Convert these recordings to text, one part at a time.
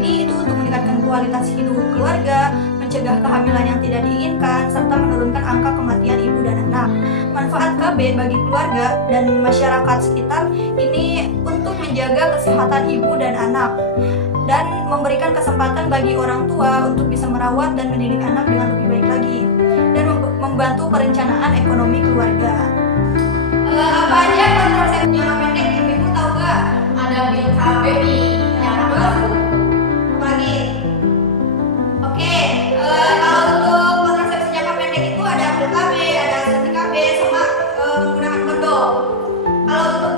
ini itu untuk meningkatkan kualitas hidup keluarga, mencegah kehamilan yang tidak diinginkan, serta menurunkan angka kematian ibu dan anak. Manfaat KB bagi keluarga dan masyarakat sekitar ini untuk menjaga kesehatan ibu dan anak, dan memberikan kesempatan bagi orang tua untuk bisa merawat dan mendidik anak dengan lebih baik lagi, dan membantu perencanaan ekonomi keluarga. Apa aja kontrasepsi jangka pendek ibu tahu nggak? Ada pil KB nih, yang baru. Apa lagi? Oke, kalau untuk kontrasepsi jangka pendek itu ada pil KB, ada suntik KB, sama menggunakan kondom. Kalau untuk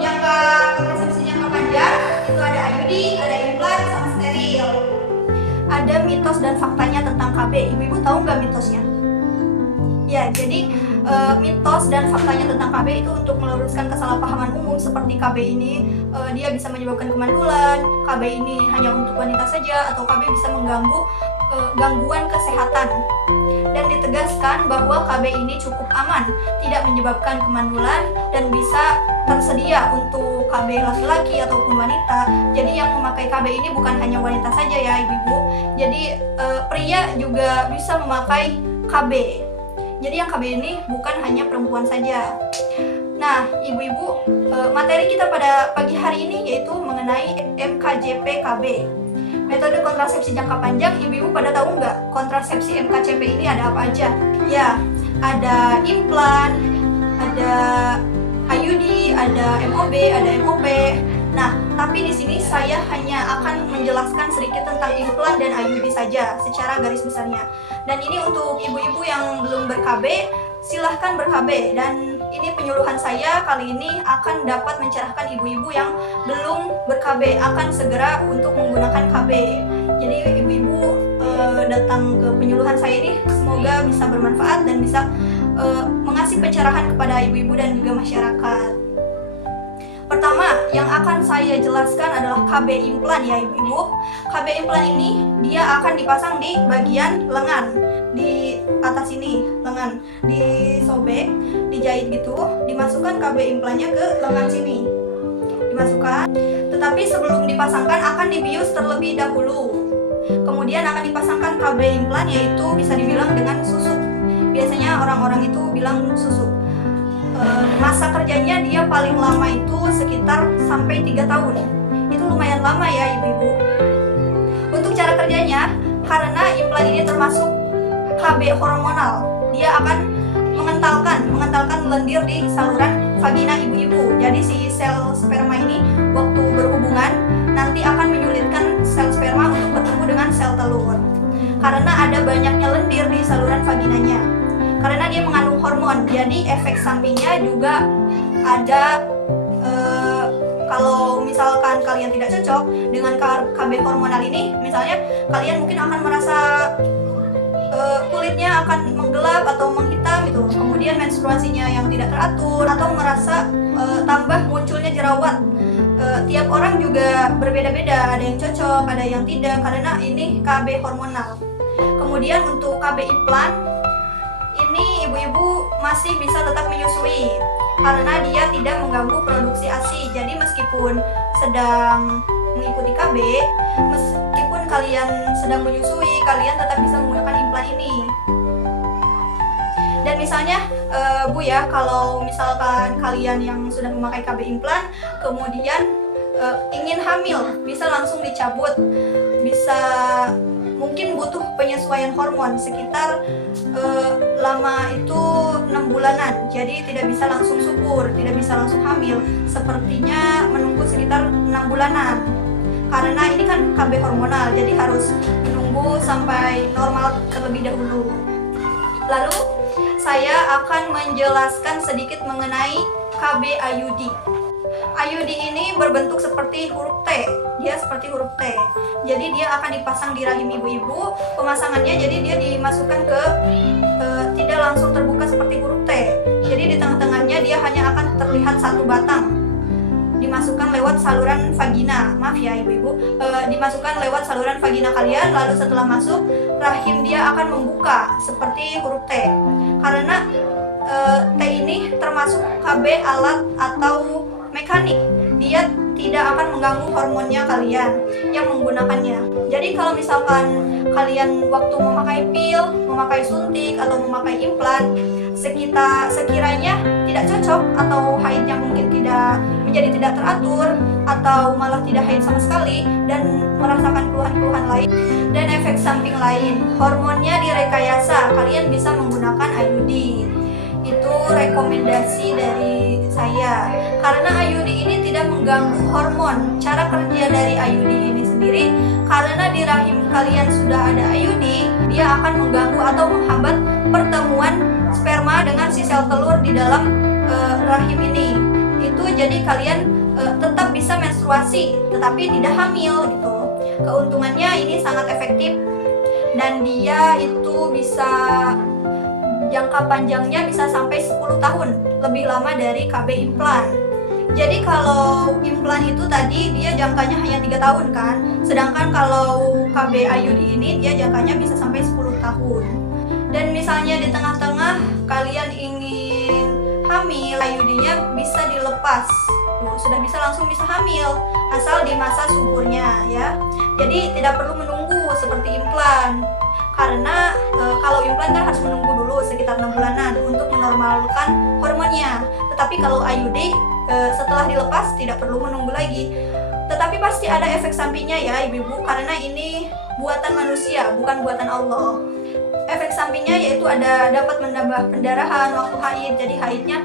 kontrasepsi jangka panjang itu ada IUD, ada implan, sama steril. Ada mitos dan faktanya tentang KB. Ibu-ibu tahu nggak mitosnya? Ya, jadi mitos dan faktanya tentang KB itu untuk meluruskan kesalahpahaman umum seperti KB ini dia bisa menyebabkan kemandulan, KB ini hanya untuk wanita saja, atau KB bisa mengganggu gangguan kesehatan. Dan ditegaskan bahwa KB ini cukup aman, tidak menyebabkan kemandulan, dan bisa tersedia untuk KB laki-laki ataupun wanita. Jadi yang memakai KB ini bukan hanya wanita saja ya ibu-ibu. Jadi pria juga bisa memakai KB. Jadi yang KB ini bukan hanya perempuan saja. Nah, ibu-ibu, materi kita pada pagi hari ini yaitu mengenai MKJP KB. Metode kontrasepsi jangka panjang, ibu-ibu pada tahu nggak kontrasepsi MKJP ini ada apa aja? Ya, ada implan, ada IUD, ada MOB, ada MOP. Nah, tapi di sini saya hanya akan menjelaskan sedikit tentang implan dan IUD saja secara garis besarnya. Dan ini untuk ibu-ibu yang belum ber-KB, silahkan ber-KB. Dan ini penyuluhan saya kali ini akan dapat mencerahkan ibu-ibu yang belum ber-KB, akan segera untuk menggunakan KB. Jadi ibu-ibu datang ke penyuluhan saya ini semoga bisa bermanfaat dan bisa mengasih pencerahan kepada ibu-ibu dan juga masyarakat. Pertama, yang akan saya jelaskan adalah KB implan ya ibu-ibu. KB implan ini dia akan dipasang di bagian lengan, di atas ini lengan, disobek, dijahit gitu, dimasukkan KB implannya ke lengan sini, dimasukkan. Tetapi sebelum dipasangkan akan dibius terlebih dahulu. Kemudian akan dipasangkan KB implan, yaitu bisa dibilang dengan susuk. Biasanya orang-orang itu bilang susuk. Masa kerjanya dia paling lama itu sekitar sampai 3 tahun. Itu lumayan lama ya ibu-ibu. Untuk cara kerjanya, karena implan ini termasuk KB hormonal, dia akan mengentalkan lendir di saluran vagina ibu-ibu. Jadi si sel sperma ini waktu berhubungan nanti akan menyulitkan sel sperma untuk bertemu dengan sel telur. Karena ada banyaknya lendir di saluran vaginanya. Karena dia mengandung hormon, jadi efek sampingnya juga ada. Kalau misalkan kalian tidak cocok dengan KB hormonal ini, misalnya kalian mungkin akan merasa kulitnya akan menggelap atau menghitam gitu, kemudian menstruasinya yang tidak teratur, atau merasa tambah munculnya jerawat. Tiap orang juga berbeda-beda, ada yang cocok, ada yang tidak, karena ini KB hormonal. Kemudian untuk KB implan, ini ibu-ibu masih bisa tetap menyusui karena dia tidak mengganggu produksi ASI. Jadi meskipun sedang mengikuti KB, meskipun kalian sedang menyusui, kalian tetap bisa menggunakan implan ini. Dan misalnya Bu ya, kalau misalkan kalian yang sudah memakai KB implan kemudian ingin hamil, bisa langsung dicabut, bisa mungkin butuh penyesuaian hormon sekitar lama itu 6 bulanan. Jadi tidak bisa langsung subur, tidak bisa langsung hamil. Sepertinya menunggu sekitar 6 bulanan. Karena ini kan KB hormonal, jadi harus menunggu sampai normal terlebih dahulu. Lalu saya akan menjelaskan sedikit mengenai KB IUD. IUD ini berbentuk seperti huruf T, dia seperti huruf T. Jadi dia akan dipasang di rahim ibu-ibu. Pemasangannya jadi dia dimasukkan ke tidak langsung terbuka seperti huruf T. Jadi di tengah-tengahnya dia hanya akan terlihat satu batang. Dimasukkan lewat saluran vagina, maaf ya ibu-ibu, dimasukkan lewat saluran vagina kalian. Lalu setelah masuk, rahim dia akan membuka seperti huruf T. Karena T ini termasuk KB alat atau mekanik, dia tidak akan mengganggu hormonnya kalian yang menggunakannya. Jadi kalau misalkan kalian waktu memakai pil, memakai suntik atau memakai implan sekiranya tidak cocok atau haidnya mungkin menjadi tidak teratur atau malah tidak haid sama sekali dan merasakan keluhan-keluhan lain dan efek samping lain, hormonnya direkayasa, kalian bisa menggunakan IUD. Itu rekomendasi dari saya karena IUD ini tidak mengganggu hormon. Cara kerja dari IUD ini sendiri, karena di rahim kalian sudah ada IUD, dia akan mengganggu atau menghambat pertemuan sperma dengan si sel telur di dalam rahim ini. Itu jadi kalian tetap bisa menstruasi tetapi tidak hamil gitu. Keuntungannya ini sangat efektif dan dia itu bisa jangka panjangnya bisa sampai 10 tahun, lebih lama dari KB implan. Jadi kalau implan itu tadi dia jangkanya hanya 3 tahun kan, sedangkan kalau KB IUD ini dia jangkanya bisa sampai 10 tahun. Dan misalnya di tengah-tengah kalian ingin hamil, IUD-nya bisa dilepas, sudah bisa langsung bisa hamil asal di masa suburnya ya. Jadi tidak perlu menunggu seperti implan, karena kalau implan kan harus menunggu dulu sekitar 6 bulanan untuk menormalkan hormonnya. Tetapi kalau IUD setelah dilepas tidak perlu menunggu lagi. Tetapi pasti ada efek sampingnya ya ibu-ibu, karena ini buatan manusia bukan buatan Allah. Efek sampingnya yaitu dapat menambah pendarahan waktu haid, jadi haidnya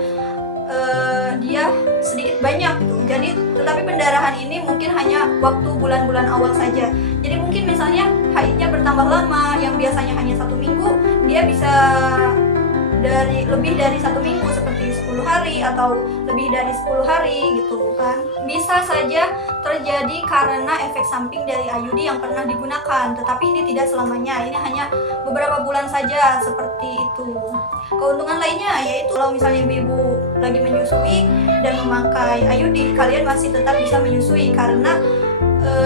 dia sedikit banyak gitu. Jadi tetapi pendarahan ini mungkin hanya waktu bulan-bulan awal saja. Jadi mungkin misalnya haidnya bertambah lama, yang biasanya hanya 1 minggu, dia bisa lebih dari 1 minggu seperti 10 hari atau lebih dari 10 hari gitu kan. Bisa saja terjadi karena efek samping dari IUD yang pernah digunakan, tetapi ini tidak selamanya, ini hanya beberapa bulan saja seperti itu. Keuntungan lainnya yaitu kalau misalnya ibu-ibu lagi menyusui dan memakai IUD, kalian masih tetap bisa menyusui karena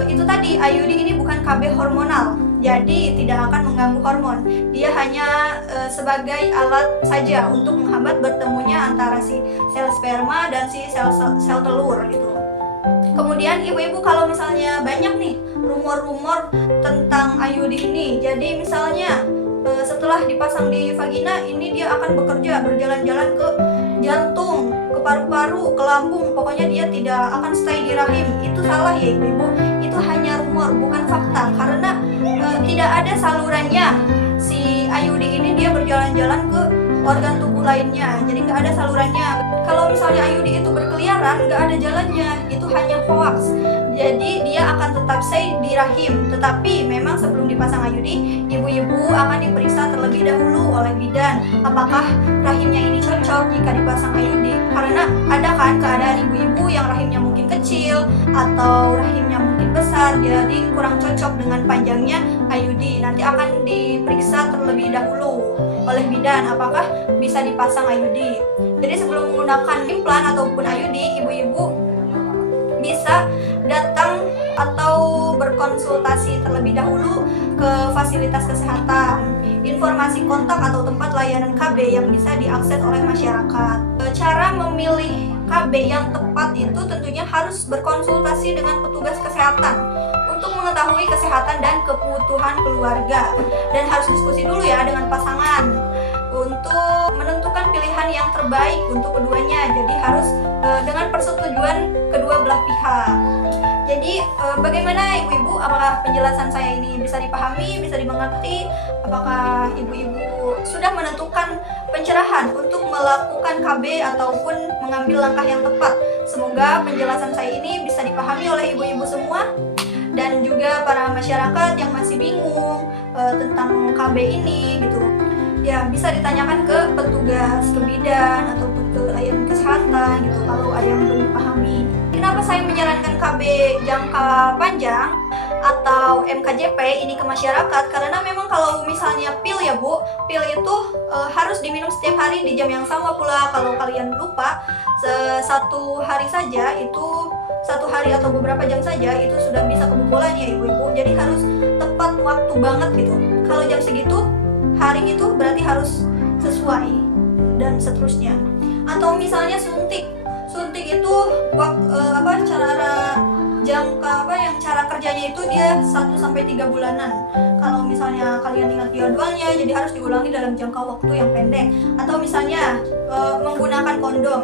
itu tadi IUD ini bukan KB hormonal, jadi tidak akan mengganggu hormon. Dia hanya sebagai alat saja untuk menghambat bertemunya antara si sel sperma dan si sel telur gitu. Kemudian ibu-ibu kalau misalnya banyak nih rumor-rumor tentang IUD ini, jadi misalnya setelah dipasang di vagina ini dia akan bekerja, berjalan-jalan ke jantung, ke paru-paru, ke lambung, pokoknya dia tidak akan stay di rahim. Itu salah ya ibu-ibu, itu hanya rumor bukan fakta, karena tidak ada salurannya. Si IUD ini dia berjalan-jalan ke organ tubuh lainnya, jadi nggak ada salurannya. Kalau misalnya IUD itu berkeliaran, nggak ada jalannya, itu hanya hoax. Jadi dia akan tetap stay di rahim. Tetapi memang sebelum dipasang IUD, ibu-ibu akan diperiksa terlebih dahulu oleh bidan apakah rahimnya ini cocok jika dipasang IUD. Karena ada kan keadaan ibu-ibu yang rahimnya mungkin kecil atau rahimnya mungkin besar, jadi kurang cocok dengan panjangnya IUD. Nanti akan diperiksa terlebih dahulu oleh bidan apakah bisa dipasang IUD. Jadi sebelum menggunakan implan ataupun IUD, ibu-ibu bisa datang atau berkonsultasi terlebih dahulu ke fasilitas kesehatan, informasi kontak atau tempat layanan KB yang bisa diakses oleh masyarakat. Cara memilih KB yang tepat itu tentunya harus berkonsultasi dengan petugas kesehatan untuk mengetahui kesehatan dan kebutuhan keluarga, dan harus diskusi dulu ya dengan pasangan untuk menentukan pilihan yang terbaik untuk keduanya. Jadi harus dengan persetujuan kedua belah pihak. Jadi bagaimana ibu-ibu, apakah penjelasan saya ini bisa dipahami, bisa dimengerti? Apakah ibu-ibu sudah menentukan pencerahan untuk melakukan KB ataupun mengambil langkah yang tepat? Semoga penjelasan saya ini bisa dipahami oleh ibu-ibu semua, dan juga para masyarakat yang masih bingung tentang KB ini gitu. Ya bisa ditanyakan ke petugas, ke bidan ataupun ke layanan kesehatan gitu kalau ada yang belum dipahami. Kenapa saya menyarankan KB jangka panjang atau MKJP ini ke masyarakat? Karena memang kalau misalnya pil ya Bu, pil itu harus diminum setiap hari di jam yang sama pula. Kalau kalian lupa, satu hari saja itu, satu hari atau beberapa jam saja itu sudah bisa kebobolan ya ibu-ibu. Jadi harus tepat waktu banget gitu. Kalau jam segitu, hari itu berarti harus sesuai dan seterusnya. Atau misalnya suntik suntik itu cara kerjanya itu dia 1 sampai 3 bulanan. Kalau misalnya kalian ingat jadwalnya, jadi harus diulangi dalam jangka waktu yang pendek. Atau misalnya menggunakan kondom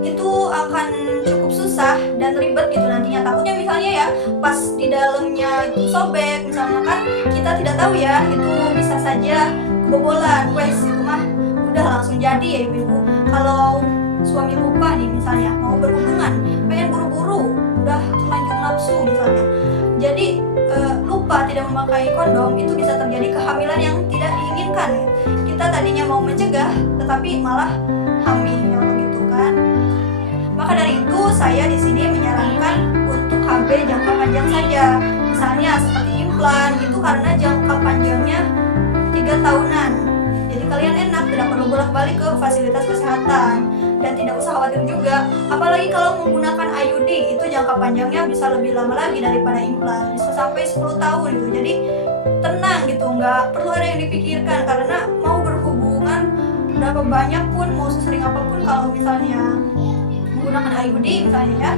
itu akan cukup susah dan ribet gitu nantinya. Takutnya misalnya ya pas di dalamnya itu sobek misalnya, kan kita tidak tahu ya, itu bisa saja kebobolan. Wes itu mah udah langsung jadi ya ibu-ibu. Kalau suami lupa nih misalnya mau berhubungan, pengen buru-buru, udah terlanjur nafsu misalnya, jadi lupa tidak memakai kondom, itu bisa terjadi kehamilan yang tidak diinginkan ya. Kita tadinya mau mencegah tetapi malah hamil gitu kan. Maka dari itu saya di sini menyarankan untuk KB jangka panjang saja. Misalnya seperti implan itu karena jangka panjangnya 3 tahunan. Jadi kalian enak, tidak perlu bolak-balik ke fasilitas kesehatan dan tidak usah khawatir juga. Apalagi kalau menggunakan IUD itu jangka panjangnya bisa lebih lama lagi daripada implan, bisa sampai 10 tahun gitu. Jadi tenang gitu, nggak perlu ada yang dipikirkan karena mau berhubungan berapa banyak pun, mau sesering apapun, kalau misalnya menggunakan IUD misalnya ya,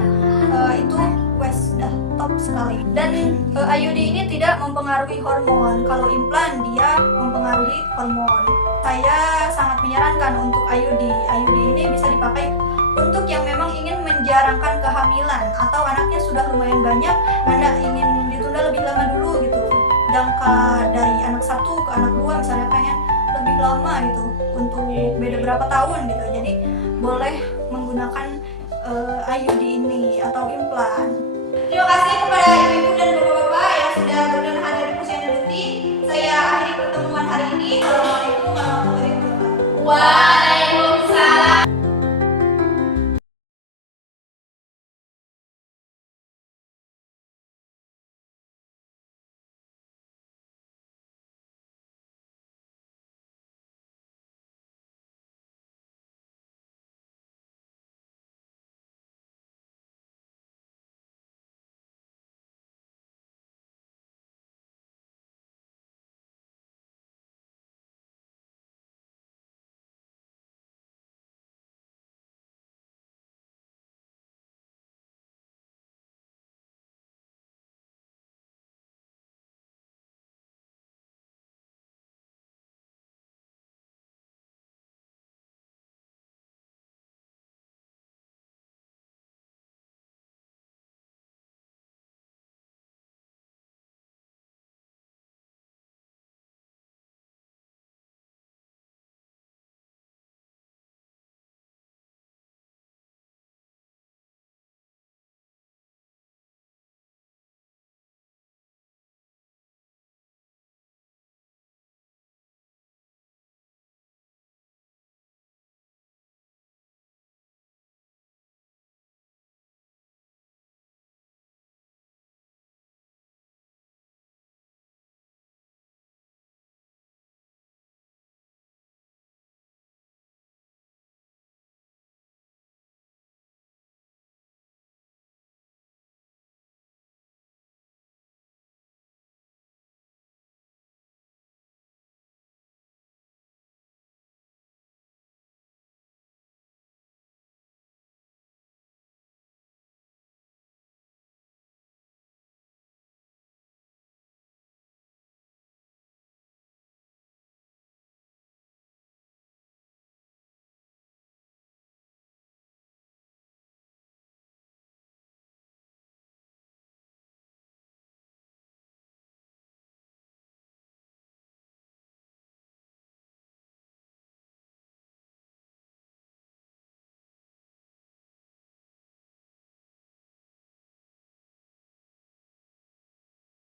itu wes udah top sekali. Dan IUD ini tidak mempengaruhi hormon. Kalau implan dia mempengaruhi hormon. Saya sangat menyarankan untuk IUD. IUD ini bisa dipakai untuk yang memang ingin menjarangkan kehamilan atau anaknya sudah lumayan banyak, Anda ingin ditunda lebih lama dulu gitu. Jangka dari anak 1 ke anak 2 misalnya pengen lebih lama gitu, untuk beda berapa tahun gitu. Jadi boleh menggunakan IUD ini atau implan. Terima kasih kepada ibu-ibu dan bapak-bapak yang sudah berkenan